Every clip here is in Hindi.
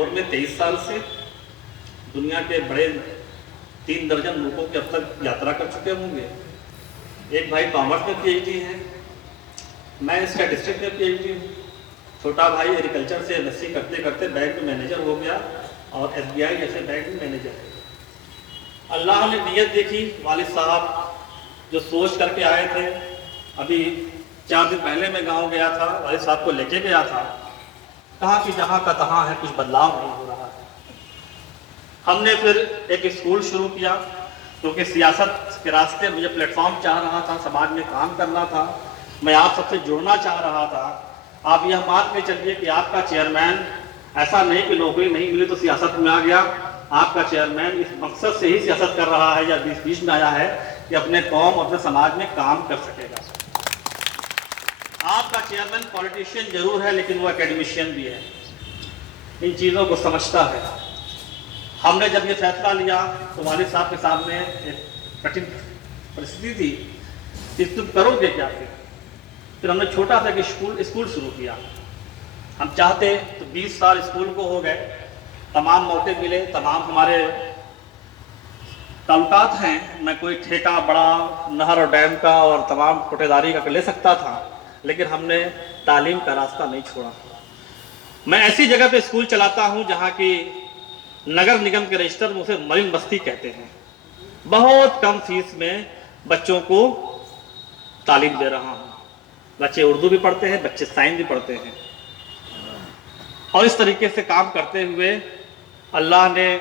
बेंगलोर में 23 साल से दुनिया के बड़े 3 दर्जन मुल्कों के अब तक यात्रा कर चुके होंगे। एक भाई कॉमर्स में पीएचडी है, मैं स्टैटिस्टिक्स में पीएचडी हूँ। छोटा भाई एग्रीकल्चर से एमएससी करते करते बैंक में मैनेजर हो गया और एसबीआई जैसे बैंक में मैनेजर है। अल्लाह ने नीयत देखी, वालिद साहब जो सोच करके आए थे। अभी 4 दिन पहले मैं गांव गया था, वालिद साहब को लेके गया था, कहा कि जहाँ का तहाँ है, कुछ बदलाव नहीं हो रहा है। हमने फिर एक स्कूल शुरू किया, क्योंकि सियासत के रास्ते मुझे प्लेटफॉर्म चाह रहा था, समाज में काम करना था, मैं आप सबसे जुड़ना चाह रहा था। आप यह मान के चलिए कि आपका चेयरमैन ऐसा नहीं कि नौकरी नहीं मिली तो सियासत में आ गया। आपका चेयरमैन इस मकसद से ही सियासत कर रहा है या बीच में आया है कि अपने कौम, अपने समाज में काम कर सकेगा। आपका चेयरमैन पॉलिटिशियन जरूर है, लेकिन वो एकेडमिशियन भी है, इन चीज़ों को समझता है। हमने जब ये फैसला लिया तो वालिद साहब के सामने एक कठिन परिस्थिति थी कि तुम करोगे क्या। फिर हमने छोटा सा एक स्कूल शुरू किया। हम चाहते तो 20 साल स्कूल को हो गए, तमाम मौके मिले, तमाम हमारे ताल्लुकात हैं। मैं कोई ठेका बड़ा नहर और डैम का और तमाम ठेकेदारी का ले सकता था, लेकिन हमने तालीम का रास्ता नहीं छोड़ा। मैं ऐसी जगह पे स्कूल चलाता हूं जहां की नगर निगम के रजिस्टर में उसे मरीन बस्ती कहते हैं। बहुत कम फीस में बच्चों को तालीम दे रहा हूं। बच्चे उर्दू भी पढ़ते हैं, बच्चे साइंस भी पढ़ते हैं। और इस तरीके से काम करते हुए अल्लाह ने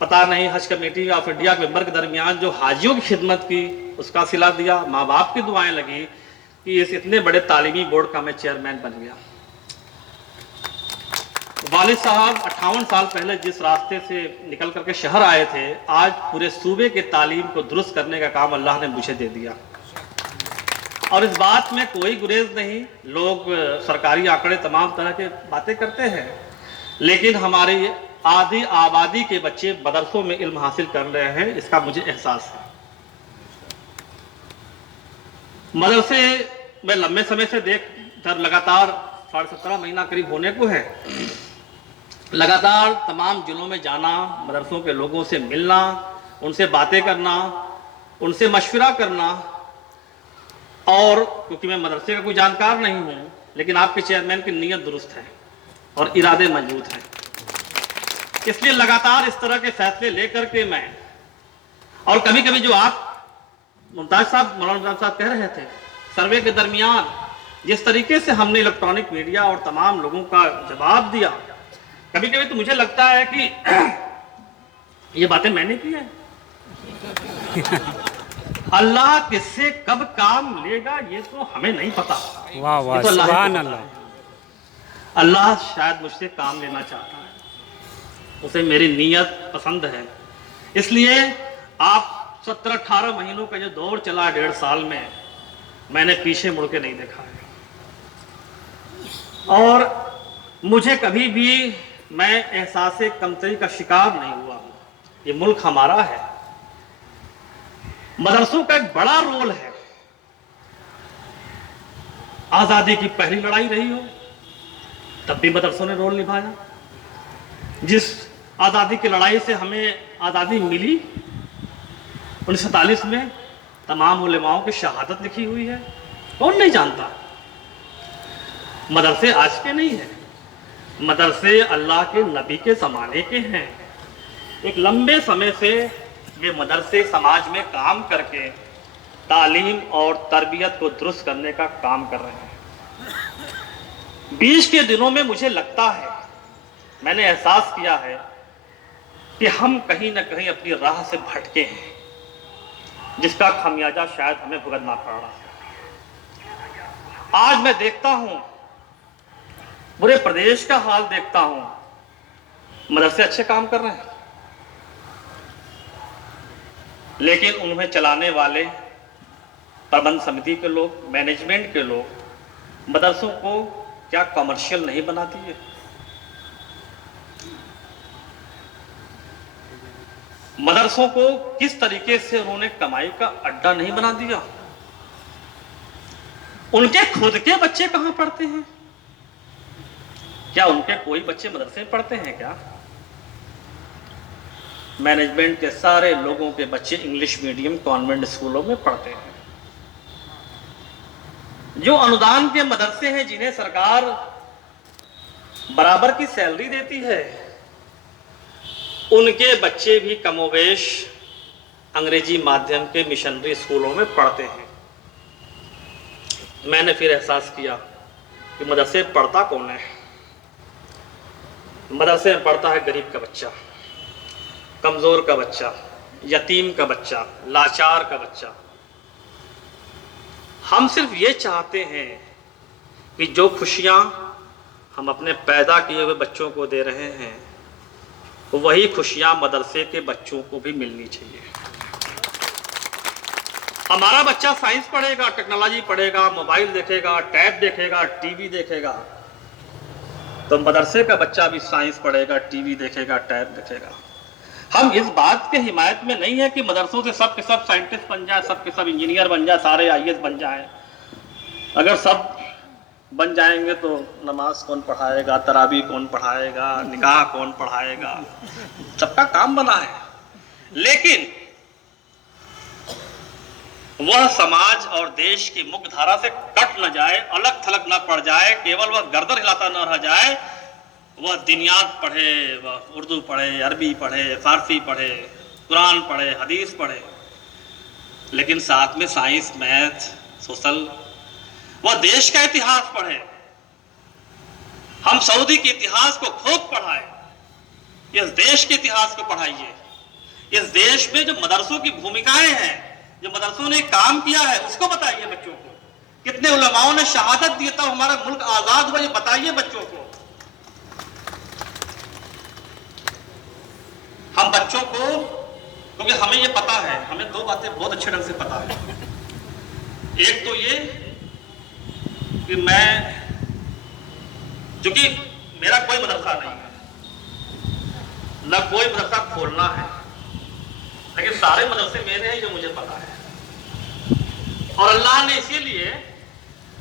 पता नहीं हज कमेटी ऑफ इंडिया के मेंबर के दरमियान जो हाजियों की खिदमत की उसका सिला दिया। माँ बाप की दुआएं लगी कि इस इतने बड़े तालीमी बोर्ड का मैं चेयरमैन बन गया। वालिद साहब 58 साल पहले जिस रास्ते से निकल करके शहर आए थे, आज पूरे सूबे के तालीम को दुरुस्त करने का काम अल्लाह ने मुझे दे दिया। और इस बात में कोई गुरेज नहीं। लोग सरकारी आंकड़े तमाम तरह के बातें करते हैं, लेकिन हमारी आधी आबादी के बच्चे मदरसों में इल्म हासिल कर रहे हैं, इसका मुझे एहसास है। मदरसे में लंबे समय से लगातार 17.5 महीना करीब होने को है, लगातार तमाम जिलों में जाना, मदरसों के लोगों से मिलना, उनसे बातें करना, उनसे मशवरा करना। और क्योंकि मैं मदरसे का कोई जानकार नहीं हूं, लेकिन आपके चेयरमैन की नीयत दुरुस्त है और इरादे मजबूत हैं, इसलिए लगातार इस तरह के फैसले लेकर के मैं, और कभी कभी जो आप मौलाना साहब कह रहे थे, सर्वे के दरमियान जिस तरीके से हमने इलेक्ट्रॉनिक मीडिया और तमाम लोगों का जवाब दिया, कभी कभी तो मुझे लगता है कि ये बातें मैंने की है। अल्लाह किससे कब काम लेगा ये तो हमें नहीं पता। वाह वाह, तो सुभान अल्लाह। अल्लाह शायद मुझसे काम लेना चाहता है, उसे मेरी नीयत पसंद है। इसलिए आप 17-18 महीनों का जो दौर चला 1.5 साल में, मैंने पीछे मुड़ के नहीं देखा है। और मुझे कभी भी मैं एहसास कमतरी का शिकार नहीं हुआ हूं। ये मुल्क हमारा है, मदरसों का एक बड़ा रोल है। आजादी की पहली लड़ाई रही हो तब भी मदरसों ने रोल निभाया। जिस आजादी की लड़ाई से हमें आजादी मिली 1947 में, तमाम उलेमाओं की शहादत लिखी हुई है, कौन नहीं जानता। मदरसे आज के नहीं है, मदरसे अल्लाह के नबी के ज़माने के हैं। एक लंबे समय से ये मदरसे समाज में काम करके तालीम और तरबियत को दुरुस्त करने का काम कर रहे हैं। बीच के दिनों में मुझे लगता है, मैंने एहसास किया है कि हम कहीं ना कहीं अपनी राह से भटके हैं, जिसका खमियाजा शायद हमें भुगतना पड़ रहा है। आज मैं देखता हूं, पूरे प्रदेश का हाल देखता हूं, मदरसे अच्छे काम कर रहे हैं, लेकिन उन्हें चलाने वाले प्रबंध समिति के लोग, मैनेजमेंट के लोग मदरसों को क्या कमर्शियल नहीं बना दिए। मदरसों को किस तरीके से उन्होंने कमाई का अड्डा नहीं बना दिया। उनके खुद के बच्चे कहां पढ़ते हैं, क्या उनके कोई बच्चे मदरसे में पढ़ते हैं क्या? मैनेजमेंट के सारे लोगों के बच्चे इंग्लिश मीडियम कॉन्वेंट स्कूलों में पढ़ते हैं। जो अनुदान के मदरसे हैं, जिन्हें सरकार बराबर की सैलरी देती है, उनके बच्चे भी कमोवेश अंग्रेजी माध्यम के मिशनरी स्कूलों में पढ़ते हैं। मैंने फिर एहसास किया कि मदरसे में पढ़ता कौन है। मदरसे में पढ़ता है गरीब का बच्चा, कमजोर का बच्चा, यतीम का बच्चा, लाचार का बच्चा। हम सिर्फ ये चाहते हैं कि जो खुशियां हम अपने पैदा किए हुए बच्चों को दे रहे हैं, वही खुशियां मदरसे के बच्चों को भी मिलनी चाहिए। हमारा बच्चा साइंस पढ़ेगा, टेक्नोलॉजी पढ़ेगा, मोबाइल देखेगा, टैब देखेगा, टीवी देखेगा, तो मदरसे का बच्चा भी साइंस पढ़ेगा, टीवी देखेगा, टैब देखेगा। हम इस बात के हिमायत में नहीं है कि मदरसों से सब के सब साइंटिस्ट बन जाए, सब के सब इंजीनियर बन जाए, सारे आईएएस बन जाए। अगर सब बन जाएंगे तो नमाज कौन पढ़ाएगा, तरावी कौन पढ़ाएगा, निकाह कौन पढ़ाएगा? सबका काम बना है। लेकिन वह समाज और देश की मुख्य धारा से कट न जाए, अलग थलग न पड़ जाए, केवल वह गर्दन हिलाता न रह जाए। वह दिनियात पढ़े, वह उर्दू पढ़े, अरबी पढ़े, फारसी पढ़े, कुरान पढ़े, हदीस पढ़े, लेकिन साथ में साइंस, मैथ, सोशल, वह देश का इतिहास पढ़े। हम सऊदी के इतिहास को खूब पढ़ाए, इस देश के इतिहास को पढ़ाइए। इस देश में जो मदरसों की भूमिकाएं हैं, जो मदरसों ने काम किया है, उसको बताइए बच्चों को। कितने उलमाओं ने शहादत दी तब हमारा मुल्क आजाद हुआ, ये बताइए बच्चों को। हम बच्चों को, क्योंकि हमें ये पता है, हमें दो बातें बहुत अच्छे ढंग से पता है। एक तो ये कि मैं, क्योंकि मेरा कोई मदरसा नहीं है, ना कोई मदरसा खोलना है, लेकिन सारे मदरसे मेरे हैं, जो मुझे पता है। और अल्लाह ने इसीलिए,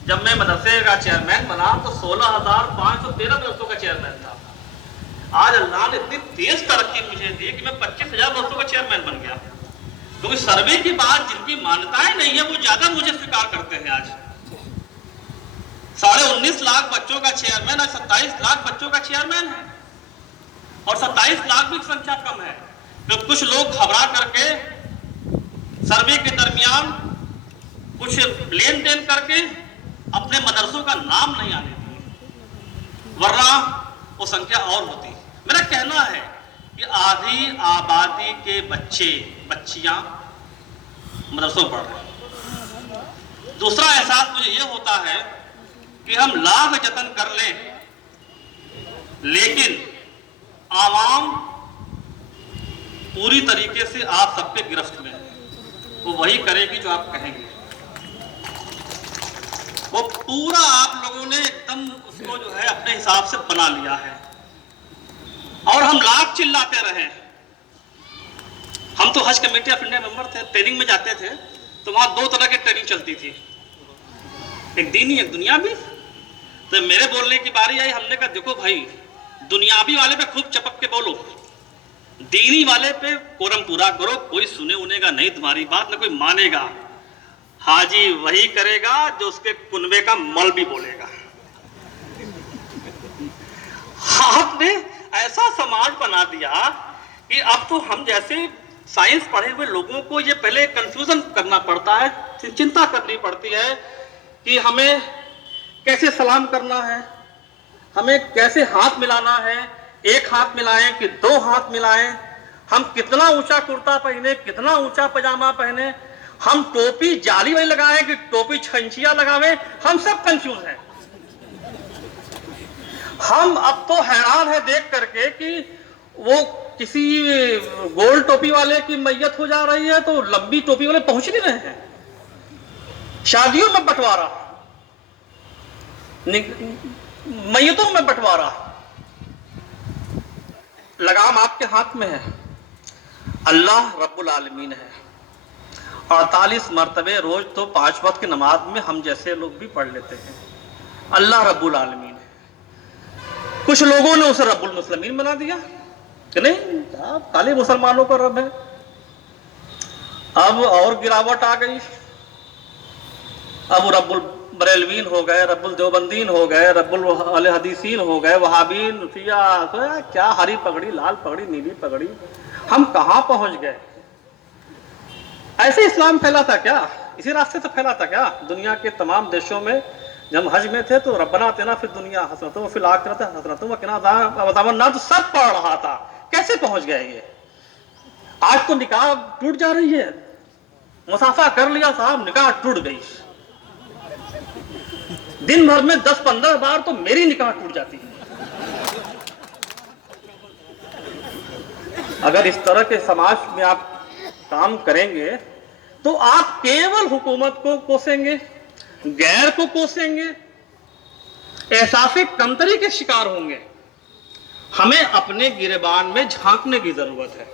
जब मैं मदरसे का चेयरमैन बना तो 16,513 मदरसों का चेयरमैन था। आज अल्लाह ने इतनी तेज तरक्की मुझे दी कि मैं 25,000 मदरसों का चेयरमैन बन गया। क्योंकि सर्वे की बात, जिनकी मान्यताएं नहीं है, वो ज्यादा मुझे स्वीकार करते हैं। आज 19.5 लाख बच्चों का चेयरमैन, आज 27 लाख बच्चों का चेयरमैन है। और 27 लाख भी संख्या कम है, तो कुछ लोग घबरा करके सर्वे के दरमियान कुछ लेन देन करके अपने मदरसों का नाम नहीं आने दिए, वरना वो संख्या और होती। मेरा कहना है कि आधी आबादी के बच्चे बच्चियां मदरसों पढ़ रहे हैं। दूसरा एहसास मुझे ये होता है कि हम लाख जतन कर लें, लेकिन आवाम पूरी तरीके से आप सबके गिरफ्त में, वो वही करेगी जो आप कहेंगे। वो पूरा आप लोगों ने एकदम उसको जो है अपने हिसाब से बना लिया है, और हम लाख चिल्लाते रहे। हम तो हज कमेटी ऑफ इंडिया मेंबर थे, ट्रेनिंग में जाते थे, तो वहां 2 तरह की ट्रेनिंग चलती थी, एक दीनी एक दुनियावी। तो मेरे बोलने की बारी आई, हमने कहा देखो भाई, दुनियावी वाले पे खूब चपक के बोलो, दीनी वाले पे कोरम पूरा करो, कोई सुने उनेगा नहीं तुम्हारी बात, ना कोई मानेगा। हाजी वही करेगा जो उसके कुनबे का मल भी बोलेगा। आपने ऐसा समाज बना दिया कि अब तो हम जैसे साइंस पढ़े हुए लोगों को ये पहले कंफ्यूजन करना पड़ता है, चिंता करनी पड़ती है कि हमें कैसे सलाम करना है, हमें कैसे हाथ मिलाना है, एक हाथ मिलाएं कि 2 हाथ मिलाएं, हम कितना ऊंचा कुर्ता पहने, कितना ऊंचा पजामा पहने, हम टोपी जाली वाली लगाएं कि टोपी छंचिया लगावें, हम सब कंफ्यूज हैं। हम अब तो हैरान है देख करके कि वो किसी गोल टोपी वाले की मैयत हो जा रही है तो लंबी टोपी वाले पहुंच नहीं रहे हैं। शादियों में बंटवारा, मैयतों में बंटवारा, लगाम आपके हाथ में है। अल्लाह रब्बुल आलमीन है। 48 मरतबे रोज तो 5 वक्त की नमाज में हम जैसे लोग भी पढ़ लेते हैं। अल्लाह रब्बुल आलमीन है। कुछ लोगों ने उसे रब्बुल मुस्लिमीन बना दिया कि नहीं आप खाली मुसलमानों का रब है। अब और गिरावट आ गई, अब रब्बुल बरेलवीन हो गए, रब्बुल देवबंदीन हो गए, रब्बुल अहले हदीसीन हो गए, वहाबीन, शिया, क्या हरी पगड़ी, लाल पगड़ी, नीली पगड़ी, हम कहां पहुंच गए। ऐसे इस्लाम फैला था क्या? इसी रास्ते से फैला था क्या? दुनिया के तमाम देशों में जब हम हज में थे तो रब्बना आतिना फिद दुनिया हसनतुम व फिल आखिरति हसनतुम व किना अज़ाबन नार तो सब पढ़ रहा था। कैसे पहुंच गए ये? आज तो निकाह टूट जा रही है, मुसाफा कर लिया साहब, निकाह टूट गई। दिन भर में 10-15 बार तो मेरी निकाह टूट जाती है। अगर इस तरह के समाज में आप काम करेंगे तो आप केवल हुकूमत को कोसेंगे, गैर को कोसेंगे, एहसास कमतरी के शिकार होंगे। हमें अपने गिरेबान में झांकने की जरूरत है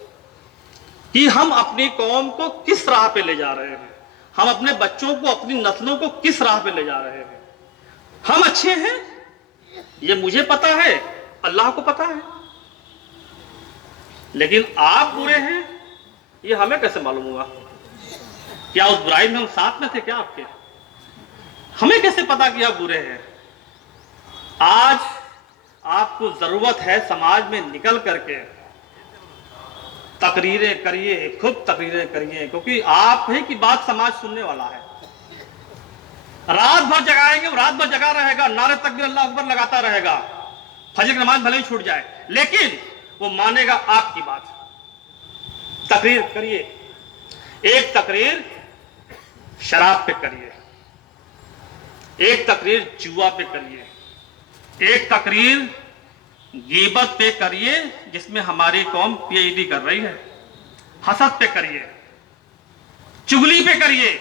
कि हम अपनी कौम को किस राह पे ले जा रहे हैं, हम अपने बच्चों को, अपनी नस्लों को किस राह पे ले जा रहे हैं। हम अच्छे हैं ये मुझे पता है, अल्लाह को पता है, लेकिन आप बुरे हैं ये हमें कैसे मालूम हुआ? क्या उस बुराई में हम साथ में थे क्या आपके? हमें कैसे पता कि आप बुरे हैं? आज आपको जरूरत है समाज में निकल करके तकरीरें करिए, खुद तकरीरें करिए, क्योंकि आप ही की बात समाज सुनने वाला है। रात भर जगाएंगे, रात भर जगा रहेगा, नारे तकबीर अल्लाह अकबर लगाता रहेगा, फजर की नमाज भले ही छूट जाए, लेकिन वो मानेगा आपकी बात। तकरीर करिए, एक तकरीर शराब पे करिए, एक तकरीर जुआ पे करिए, एक तकरीर गीबत पे करिए जिसमें हमारी कौम पीएचडी कर रही है, हसद पे करिए, चुगली पे करिए,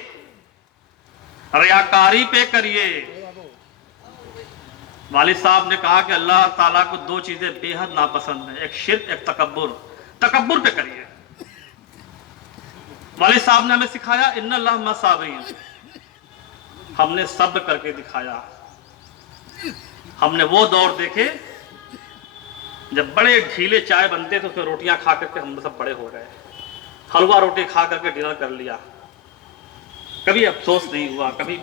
रियाकारी पे करिए। वालिद साहब ने कहा कि अल्लाह ताला को 2 चीजें बेहद नापसंद है, एक शिर्क, एक तकब्बुर। तकब्बुर पे करिए। वालिद साहब ने हमें सिखाया इन्नल्लाह मअस साबिरीन, हमने सब्र करके दिखाया। हमने वो दौर देखे जब बड़े ढीले चाय बनते थे, उसमें रोटियां खा करके हम सब बड़े हो गए। हलवा रोटी खा करके डिनर कर लिया, कभी अफसोस नहीं हुआ। कभी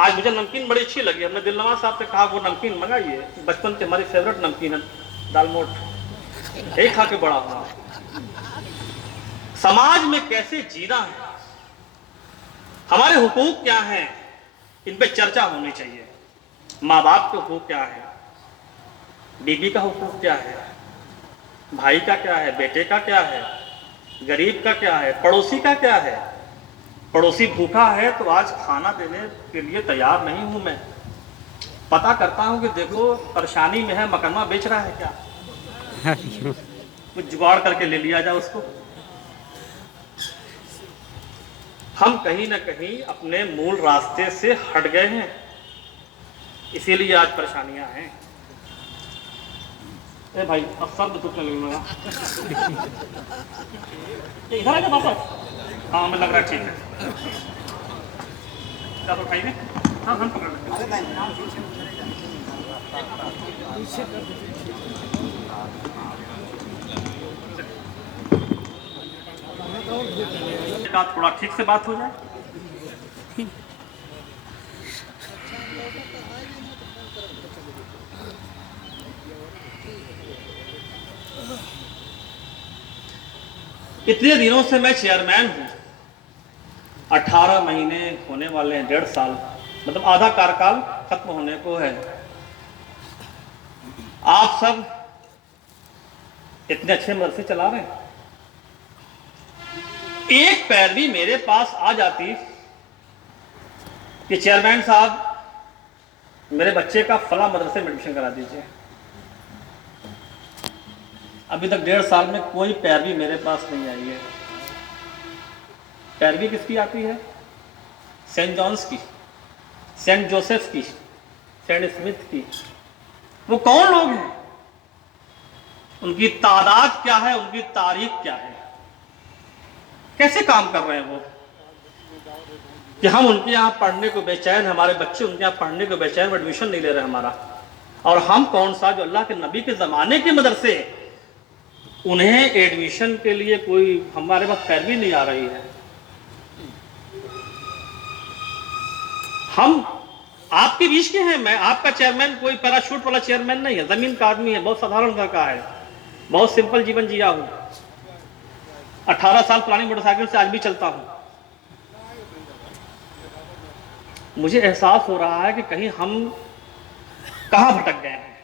आज मुझे नमकीन बड़ी अच्छी लगी, हमने दिलनवाज साहब से कहा वो नमकीन मंगाइए, बचपन से हमारी फेवरेट नमकीन है दालमोट, यही खा के बड़ा हुआ। समाज में कैसे जीना है, हमारे हुकूक क्या हैं, इन पे चर्चा होनी चाहिए। माँ बाप के हुकूक क्या है, बीबी का हुकूक क्या है, भाई का क्या है, बेटे का क्या है, गरीब का क्या है, पड़ोसी का क्या है। पड़ोसी भूखा है तो आज खाना देने के लिए तैयार नहीं हूं मैं, पता करता हूं कि देखो परेशानी में है, मकरमा बेच रहा है क्या, कुछ जुगाड़ करके ले लिया जाए उसको। हम कहीं ना कहीं अपने मूल रास्ते से हट गए हैं, इसीलिए आज परेशानियां हैं। ए भाई अब सब दुख लगेगा, इधर आजा वापस। हाँ मैं लग रहा है ठीक है, क्या तो खाइए। हाँ हम पकड़ लेंगे। थोड़ा ठीक से बात हो जाए। इतने दिनों से मैं चेयरमैन हूं, 18 महीने होने वाले हैं, 1.5 साल, मतलब आधा कार्यकाल खत्म होने को है। आप सब इतने अच्छे मर्जी से चला रहे हैं, एक पैरवी मेरे पास आ जाती कि चेयरमैन साहब मेरे बच्चे का फला मदरसे में एडमिशन करा दीजिए। अभी तक 1.5 साल में कोई पैरवी मेरे पास नहीं आई है। पैरवी किसकी आती है? सेंट जॉन्स की, सेंट जोसेफ की, सेंट स्मिथ की। वो कौन लोग हैं, उनकी तादाद क्या है, उनकी तारीख क्या है, कैसे काम कर रहे हैं वो, कि हम उनके यहाँ पढ़ने को बेचैन, हमारे बच्चे उनके यहाँ पढ़ने को बेचैन, एडमिशन नहीं ले रहे हमारा। और हम कौन सा जो अल्लाह के नबी के ज़माने के मदरसे, उन्हें एडमिशन के लिए कोई हमारे पास पैरवी नहीं आ रही है। हम आपके बीच के हैं, मैं आपका चेयरमैन कोई पैराशूट वाला चेयरमैन नहीं है, जमीन का आदमी है, बहुत साधारण घर का है, बहुत सिंपल जीवन जिया हूं, 18 साल पुरानी मोटरसाइकिल से आज भी चलता हूं। मुझे एहसास हो रहा है कि कहीं हम कहां भटक गए हैं,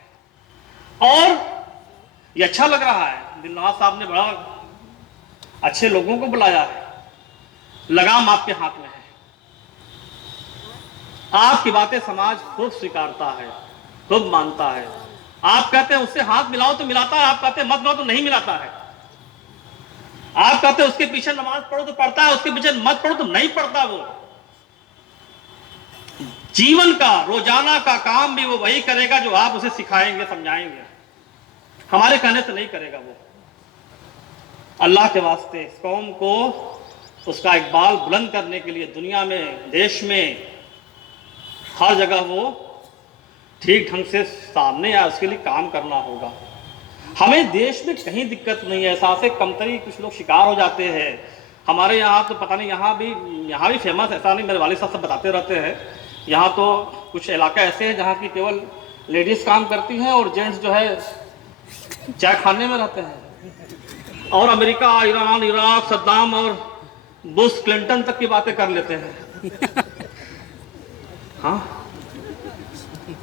और ये अच्छा लग रहा है। दिलनवाज साहब ने बड़ा अच्छे लोगों को बुलाया है, लगाम आपके हाथ में है, आपकी बातें समाज खूब स्वीकारता है, खूब मानता है। आप कहते हैं उससे हाथ मिलाओ तो मिलाता है, आप कहते हैं मत मिलाओ तो नहीं मिलाता है। आप कहते हैं उसके पीछे नमाज पढ़ो तो पढ़ता है, उसके पीछे मत पढ़ो तो नहीं पढ़ता। वो जीवन का रोजाना का काम भी वो वही करेगा जो आप उसे सिखाएंगे, समझाएंगे, हमारे कहने से नहीं करेगा। वो अल्लाह के वास्ते इस कौम को उसका इकबाल बुलंद करने के लिए दुनिया में, देश में, हर जगह वो ठीक ढंग से सामने आए, उसके लिए काम करना होगा। हमें देश में कहीं दिक्कत नहीं है, एहसास कमतरी कुछ लोग शिकार हो जाते हैं। हमारे यहाँ तो पता नहीं, यहाँ भी फेमस, ऐसा नहीं, मेरे वालिद साहब सब बताते रहते हैं, यहाँ तो कुछ इलाके ऐसे हैं जहाँ की केवल लेडीज़ काम करती हैं और जेंट्स जो है चाय खाने में रहते हैं, और अमेरिका, ईरान, इराक, सद्दाम और बुश क्लिंटन तक की बातें कर लेते हैं। हाँ,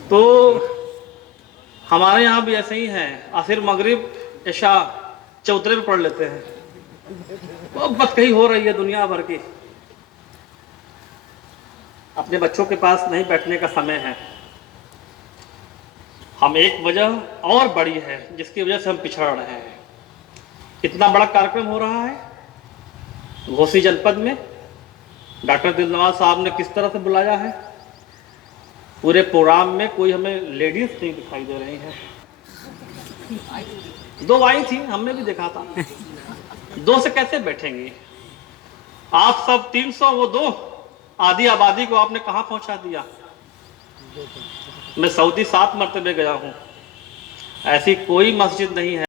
तो हमारे यहाँ भी ऐसे ही हैं, आखिर मगरिब ऐशा चौतरे पे पढ़ लेते हैं। बहुत बदकही हो रही है दुनिया भर की। अपने बच्चों के पास नहीं बैठने का समय है। हम एक वजह और बड़ी है जिसकी वजह से हम पिछड़ रहे हैं। इतना बड़ा कार्यक्रम हो रहा है घोसी जनपद में, डॉक्टर दिलनवाज साहब ने किस तरह से बुलाया है। पूरे प्रोग्राम में कोई हमें लेडीज नहीं दिखाई दे रही है। 2 आई थी, हमने भी देखा था। 2 से कैसे बैठेंगी आप सब? 300, वो 2, आधी आबादी को आपने कहां पहुंचा दिया। मैं सऊदी 7 मरतबे गया हूं, ऐसी कोई मस्जिद नहीं है